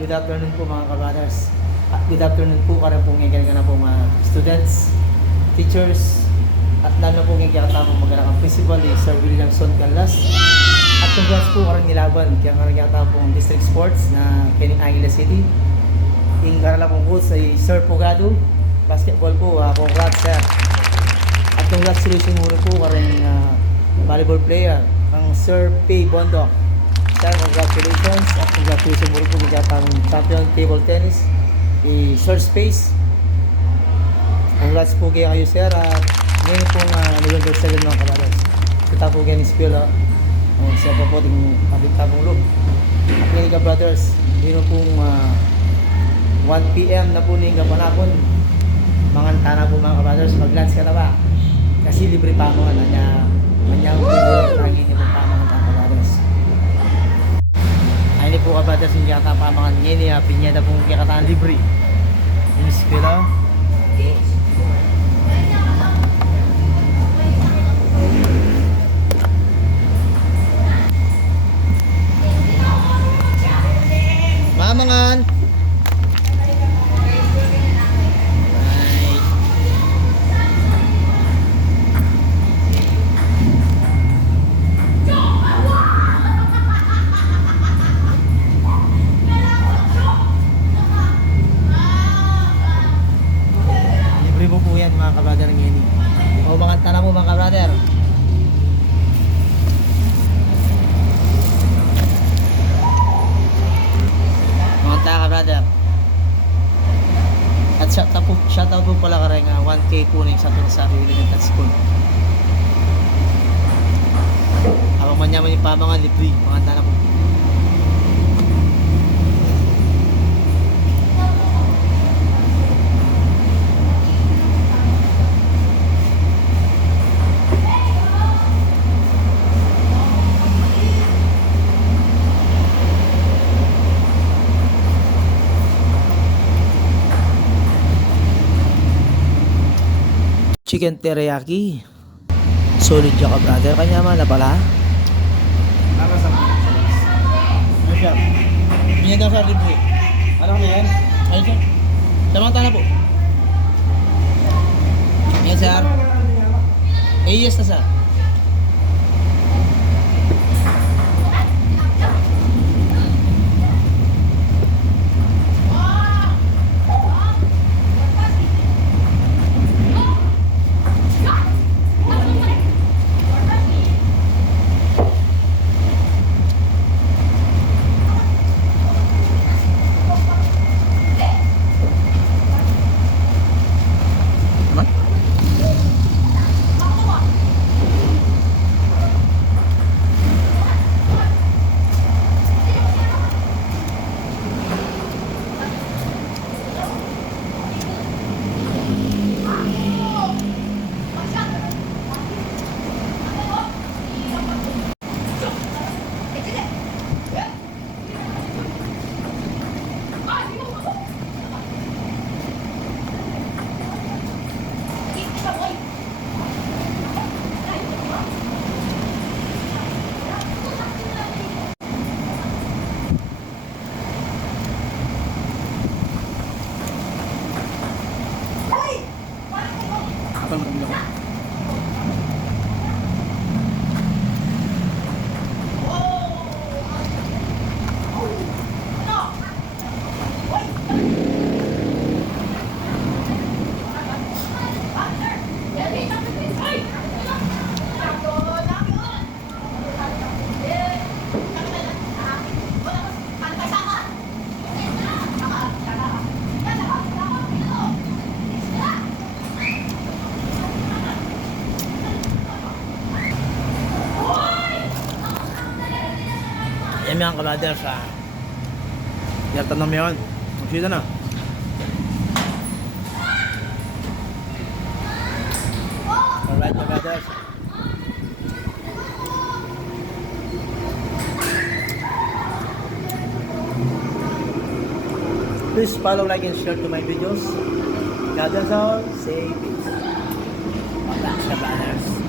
good afternoon po mga kabrothers. At good afternoon po karon po ngayon ka na po mga students, teachers, at lalo po ngayon kaya tamang magandang principal ni Sir Williamson Canlas. At congrats po karon nilaban kaya nga kaya pong district sports na Kening Angeles City. Yung karala pong coach ay Sir Pugado, basketball po, congrats sir. At congratulations muna po karon volleyball player, ang Sir P. Bondok. Sir, congratulations at congratulations muli po ang champion table tennis Sir Space. Congrats po kayo sir at ngayon pong November 7 mga kabalas. Kita po kayo ni Spilo siya po po ting tabing loob. At ngayon ka brothers, ngayon pong 1 PM na po ning kapanapon. Manganta na po mga brothers, mag-lunch ka na ba? Kasi libre pa mo na manyang po lagi niyo po pa mga kabalas. Ini po kabatas yung kata pamangan ngayon ya pinyada pong kikataan libre yung eskwela mamangan po yan mga kabrother ngayon. O mga tanong mo mga kabrother. Mga kabrother. At shout out po pala ka rin 1K kuning sa ito sa Elementary School. Habang manyaman yung pamangan libre. Mga tanong po. Chicken teriyaki. Solid siya ka brother. Kanya man na pala. Ano siya? Binyan daw sa libre. Ano kami yan? Ayun siya. Samanta na po. Yan sir. Yes na sir. Yan mga kabrothers Yartan namin yun. Magsita na. Alright mga brothers. Please follow, like, and share to my videos. God bless all. Say peace. Mga brothers.